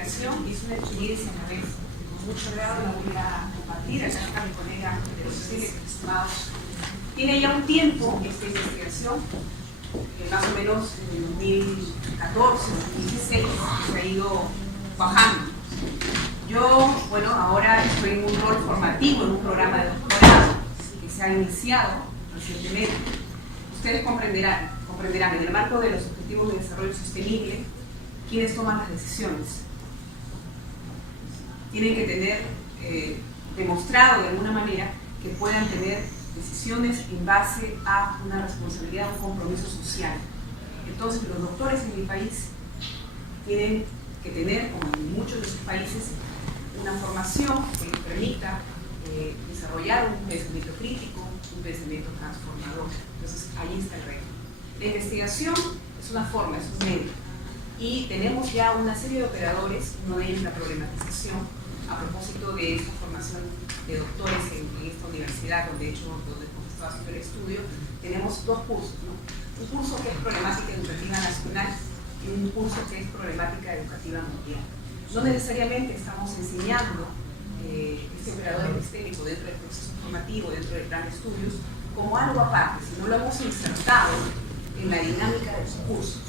investigación es una experiencia a la vez. Con mucho agrado la voy a compartir. Acá está mi colega de los estimados. Tiene ya un tiempo esta investigación, más o menos en 2014, 2016, se ha ido bajando. Yo, bueno, ahora estoy en un rol formativo en un programa de doctorado que se ha iniciado recientemente. Ustedes comprenderán en el marco de los Objetivos de Desarrollo Sostenible, ¿quiénes toman las decisiones? Tienen que tener demostrado de alguna manera que puedan tener decisiones en base a una responsabilidad, un compromiso social. Entonces, los doctores en mi país tienen que tener, como en muchos de sus países, una formación que les permita desarrollar un pensamiento crítico, un pensamiento transformador. Entonces, ahí está el reto. La investigación es una forma, es un medio. Y tenemos ya una serie de operadores, uno de ellos la problematización, a propósito de esta formación de doctores en esta universidad, donde he estado haciendo el estudio. Tenemos dos cursos, ¿no? Un curso que es problemática educativa nacional y un curso que es problemática educativa mundial. No necesariamente estamos enseñando este operador epistémico dentro del proceso formativo, dentro del plan de estudios, como algo aparte, sino lo hemos insertado en la dinámica de los cursos.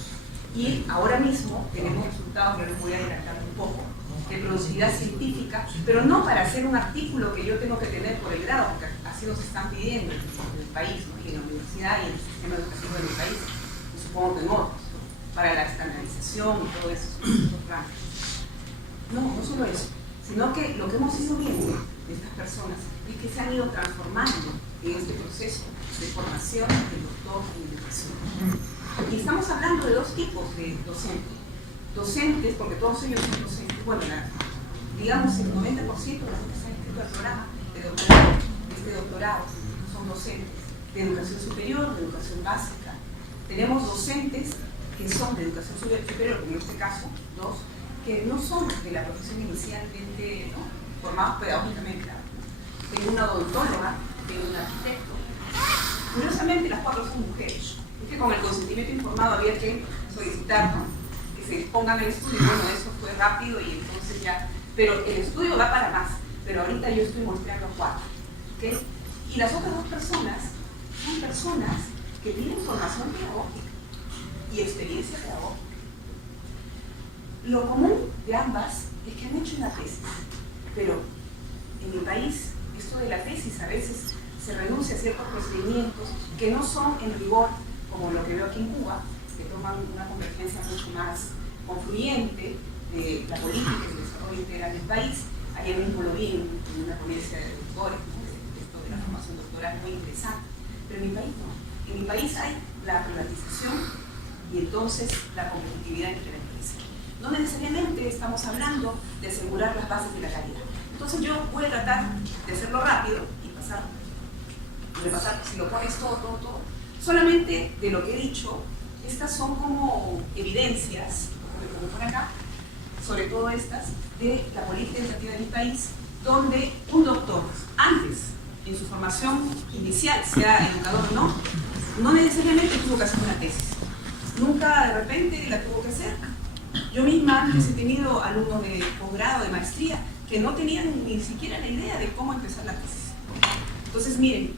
Y ahora mismo tenemos resultados, que les voy a adelantar un poco, de productividad científica, pero no para hacer un artículo que yo tengo que tener por el grado, porque así nos están pidiendo en el país, ¿no? Y en la universidad y en el sistema educativo de mi país, y supongo que en otros, ¿no? Para la estandarización y todo eso, esos planes. No solo eso, sino que lo que hemos ido viendo de estas personas es que se han ido transformando en este proceso de formación del doctor en educación. Y estamos hablando de dos tipos de docentes. Docentes, porque todos ellos son docentes, bueno, digamos el 90% de los que se han inscrito al programa de doctorado, este doctorado, son docentes de educación superior, de educación básica. Tenemos docentes que son de educación superior, como en este caso, dos, que no son de la profesión inicialmente, ¿no?, formados pedagógicamente. Tengo una odontóloga, tengo un arquitecto. Curiosamente, las cuatro son mujeres. Es que con el consentimiento informado había que solicitar, ¿no?, que se pongan en el estudio. Bueno, eso fue rápido y entonces ya. Pero el estudio va para más. Pero ahorita yo estoy mostrando cuatro. ¿Okay? Y las otras dos personas son personas que tienen formación pedagógica y experiencia pedagógica. Lo común de ambas es que han hecho una tesis, pero en mi país esto de la tesis a veces se reduce a ciertos procedimientos que no son en rigor como lo que veo aquí en Cuba, que toman una convergencia mucho más confluyente de la política y el desarrollo integral del país. Ayer mismo lo vi en una ponencia de doctores, ¿no?, de esto de la formación doctoral, muy interesante. Pero en mi país no. En mi país hay la privatización y entonces la competitividad entre la empresa. No necesariamente estamos hablando de asegurar las bases de la calidad. Entonces yo voy a tratar de hacerlo rápido y repasar, si lo pones todo, solamente de lo que he dicho. Estas son como evidencias, como por acá, sobre todo estas, de la política educativa de mi país, donde un doctor, antes, en su formación inicial, sea educador o no necesariamente tuvo que hacer una tesis. Nunca de repente la tuvo que hacer. Yo misma antes he tenido alumnos de posgrado, de maestría, que no tenían ni siquiera la idea de cómo empezar la tesis. Entonces, miren,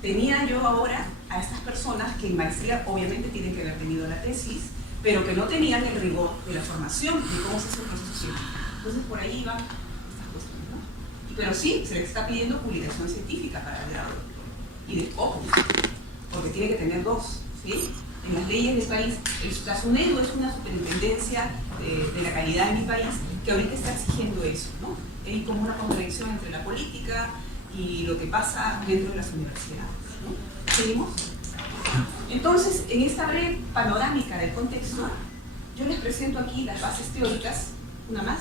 tenía yo ahora a estas personas que en maestría obviamente tienen que haber tenido la tesis, pero que no tenían el rigor de la formación y cómo se hace el proceso científico. Entonces, por ahí van estas cuestiones, ¿no? Pero sí, se les está pidiendo publicación científica para el grado de doctor. Y de pocos, porque tiene que tener dos, ¿sí? En las leyes del país, la SUNEDU es una superintendencia de la calidad en mi país que ahorita está exigiendo eso, ¿no? Hay como una contradicción entre la política y lo que pasa dentro de las universidades, ¿no? ¿Seguimos? Entonces, en esta breve panorámica del contexto, yo les presento aquí las bases teóricas, una más,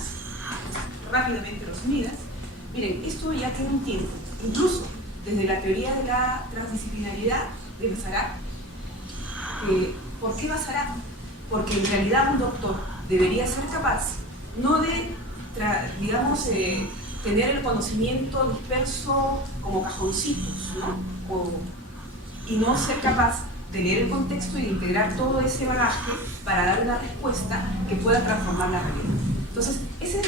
rápidamente resumidas. Miren, esto ya tiene un tiempo, incluso desde la teoría de la transdisciplinaridad de Basarab. ¿Por qué Basarab? Porque en realidad un doctor debería ser capaz, no de, digamos, tener el conocimiento disperso como cajoncitos, ¿no? Y no ser capaz de leer el contexto y de integrar todo ese bagaje para dar una respuesta que pueda transformar la realidad. Entonces, ese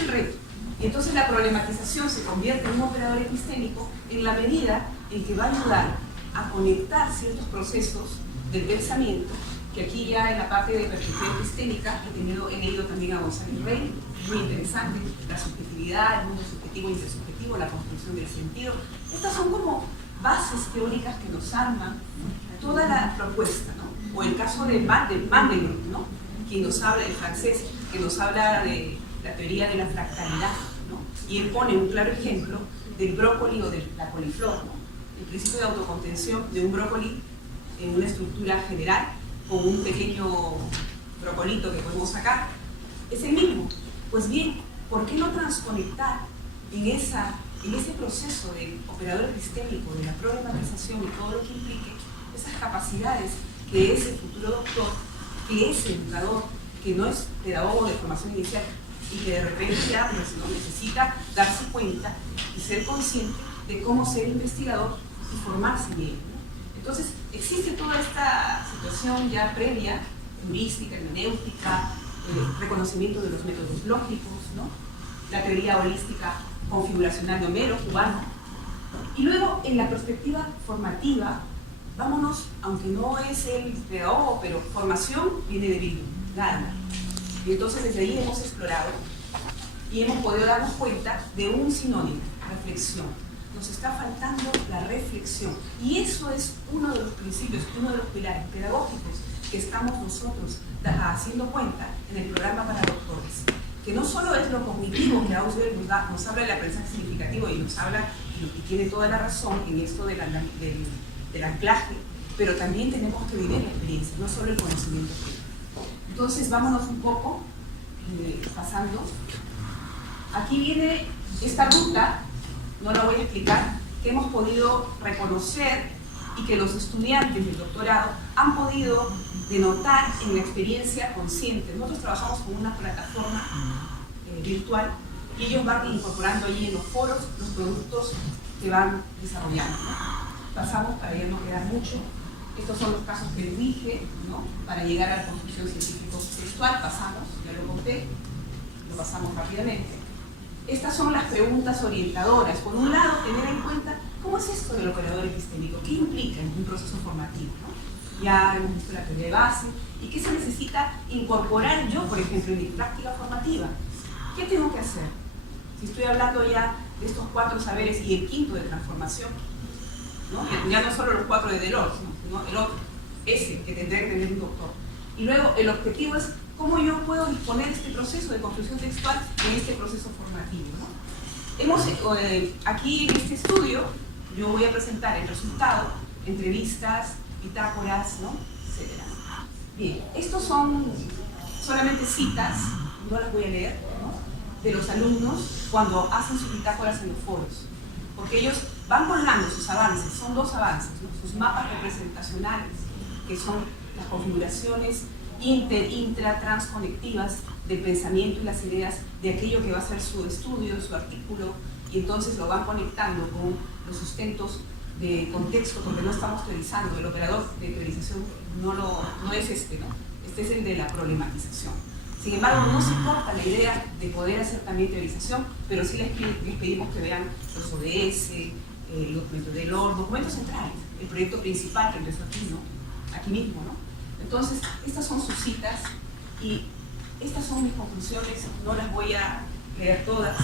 Y entonces la problematización se convierte en un operador epistémico en la medida en que va a ayudar a conectar ciertos procesos del pensamiento, que aquí ya en la parte de perspectiva epistémica he leído también a González Rey, muy interesante, la subjetividad, el mundo subjetivo e intersubjetivo, la construcción del sentido. Estas son como bases teóricas que nos arman toda la propuesta, ¿no? O el caso de Mandelbrot, ¿no? Quien nos habla, el francés, que nos habla de la teoría de la fractalidad, ¿no? Y él pone un claro ejemplo del brócoli o de la coliflor, ¿no? El principio de autocontención de un brócoli en una estructura general, con un pequeño brocolito que podemos sacar, es el mismo. Pues bien, ¿por qué no transconectar en ese proceso del operador epistémico, de la problematización y todo lo que implique esas capacidades que ese futuro doctor, que es educador, que no es pedagogo de formación inicial y que de repente ya pues, no necesita darse cuenta y ser consciente de cómo ser investigador y formarse en ello, ¿no? Entonces, existe toda esta situación ya previa, heurística, hermenéutica, reconocimiento de los métodos lógicos, ¿no? La teoría holística configuracional de Homero, cubano. Y luego, en la perspectiva formativa, vámonos, aunque no es el pedagogo, pero formación viene de Bildung, Gadamer. Y entonces desde ahí hemos explorado y hemos podido darnos cuenta de un sinónimo, reflexión. Nos está faltando la reflexión. Y eso es uno de los principios, uno de los pilares pedagógicos que estamos nosotros haciendo cuenta en el programa para doctores. Que no solo es lo cognitivo que Ausberg nos habla del aprendizaje significativo y nos habla, y tiene toda la razón en esto del anclaje, pero también tenemos que vivir la experiencia, no solo el conocimiento. Entonces, vámonos un poco pasando. Aquí viene esta ruta, no la voy a explicar, que hemos podido reconocer y que los estudiantes del doctorado han podido denotar en la experiencia consciente. Nosotros trabajamos con una plataforma virtual y ellos van incorporando allí en los foros los productos que van desarrollando, ¿no? Pasamos para ya no quedar mucho. Estos son los casos que les dije, ¿no? Para llegar a la construcción científico-textual, pasamos, ya lo conté, lo pasamos rápidamente. Estas son las preguntas orientadoras. Por un lado, tener en cuenta cómo es esto del operador epistémico, qué implica en un proceso formativo, ¿no? Ya hemos visto la teoría de base y qué se necesita incorporar yo, por ejemplo, en mi práctica formativa. ¿Qué tengo que hacer? Si estoy hablando ya de estos 4 saberes y el quinto de transformación, ¿no? Ya no solo los 4 de Delors, ¿no? El otro, ese que tendría que tener un doctor. Y luego el objetivo es cómo yo puedo disponer este proceso de construcción textual en este proceso formativo, ¿no? Aquí en este estudio yo voy a presentar el resultado, entrevistas, bitácoras, ¿no? Etcétera. Bien, estos son solamente citas, no las voy a leer, ¿no? De los alumnos cuando hacen sus bitácoras en los foros, porque ellos van colgando sus avances, son 2 avances, ¿no? Sus mapas representacionales, que son las configuraciones intra-transconectivas del pensamiento y las ideas de aquello que va a ser su estudio, su artículo, y entonces lo van conectando con los sustentos de contexto, porque no estamos teorizando, el operador de teorización no es este, ¿no? Este es el de la problematización. Sin embargo, no se corta la idea de poder hacer también teorización, pero sí les pedimos que vean los ODS, el documento de Delors, documentos centrales, el proyecto principal que empezó aquí, ¿no? Aquí mismo, ¿no? Entonces, estas son sus citas y estas son mis conclusiones, no las voy a leer todas.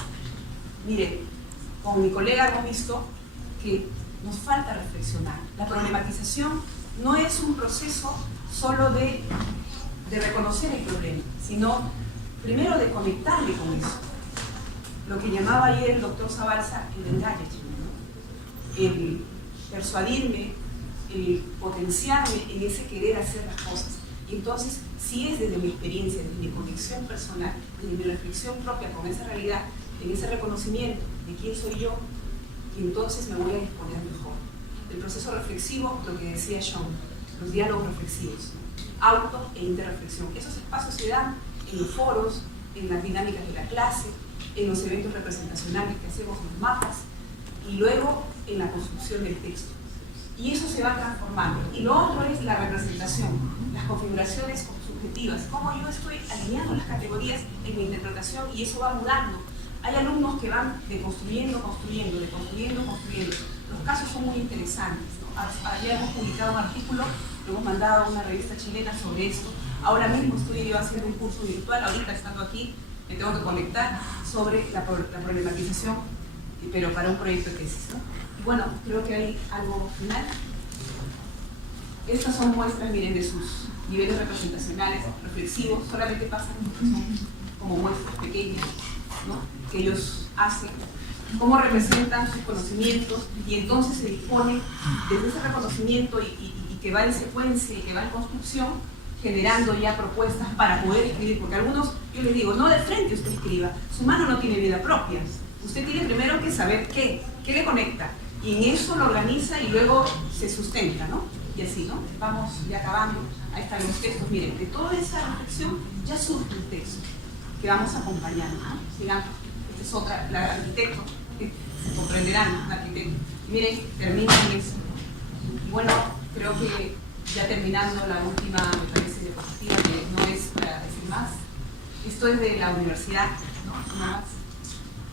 Miren, con mi colega hemos visto que nos falta reflexionar. La problematización no es un proceso solo de reconocer el problema, sino primero de conectarle con eso. Lo que llamaba ayer el doctor Zabalza el engaño, ¿no? El persuadirme, el potenciarme en ese querer hacer las cosas. Y entonces, si es desde mi experiencia, desde mi conexión personal, desde mi reflexión propia con esa realidad, en ese reconocimiento de quién soy yo, entonces me voy a disponer mejor. El proceso reflexivo, lo que decía Sean, los diálogos reflexivos, ¿no? Auto e interreflexión. Esos espacios se dan en los foros, en las dinámicas de la clase, en los eventos representacionales que hacemos en los mapas y luego en la construcción del texto. Y eso se va transformando. Y lo otro es la representación, las configuraciones subjetivas, cómo yo estoy alineando las categorías en mi interpretación y eso va mudando hay alumnos que van deconstruyendo, construyendo. Los casos son muy interesantes, ¿no? Ayer hemos publicado un artículo, lo hemos mandado a una revista chilena sobre esto. Ahora mismo estoy yo haciendo un curso virtual, ahorita estando aquí me tengo que conectar sobre la problematización, pero para un proyecto de tesis, ¿no? Y bueno, creo que hay algo final. Estas son muestras, miren, de sus niveles representacionales, reflexivos, solamente pasan, son como muestras pequeñas, ¿no? Que ellos hacen, cómo representan sus conocimientos, y entonces se dispone desde ese reconocimiento y que va en secuencia y que va en construcción, generando ya propuestas para poder escribir, porque algunos, yo les digo, no de frente usted escriba, su mano no tiene vida propia, usted tiene primero que saber qué le conecta, y en eso lo organiza y luego se sustenta, ¿no? Y así, ¿no? Vamos ya acabando. Ahí están los textos. Miren, de toda esa reflexión ya surge un texto que vamos acompañando, ¿no? Miren, esta es otra, la arquitecto, que se comprenderán, un arquitecto. Miren, termina en eso. Y bueno, creo que ya terminando la última, me parece, diapositiva, que no es para decir más. Esto es de la universidad, ¿no? Más.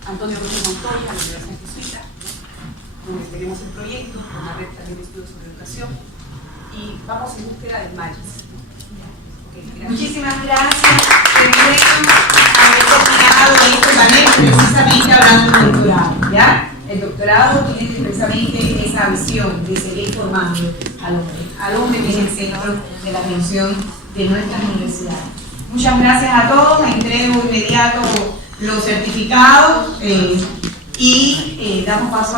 Antonio Rosa Montoya, la Universidad Jesuita, ¿no? Donde tenemos el proyecto, con la red también de estudios sobre educación. Y vamos en búsqueda de malles. Okay, muchísimas gracias. Tendremos haber terminado este panel precisamente hablando del doctorado, ¿ya? El doctorado tiene precisamente esa visión de seguir formando al hombre que es el centro de la atención de nuestras universidades. Muchas gracias a todos. Entrego inmediato los certificados y damos paso a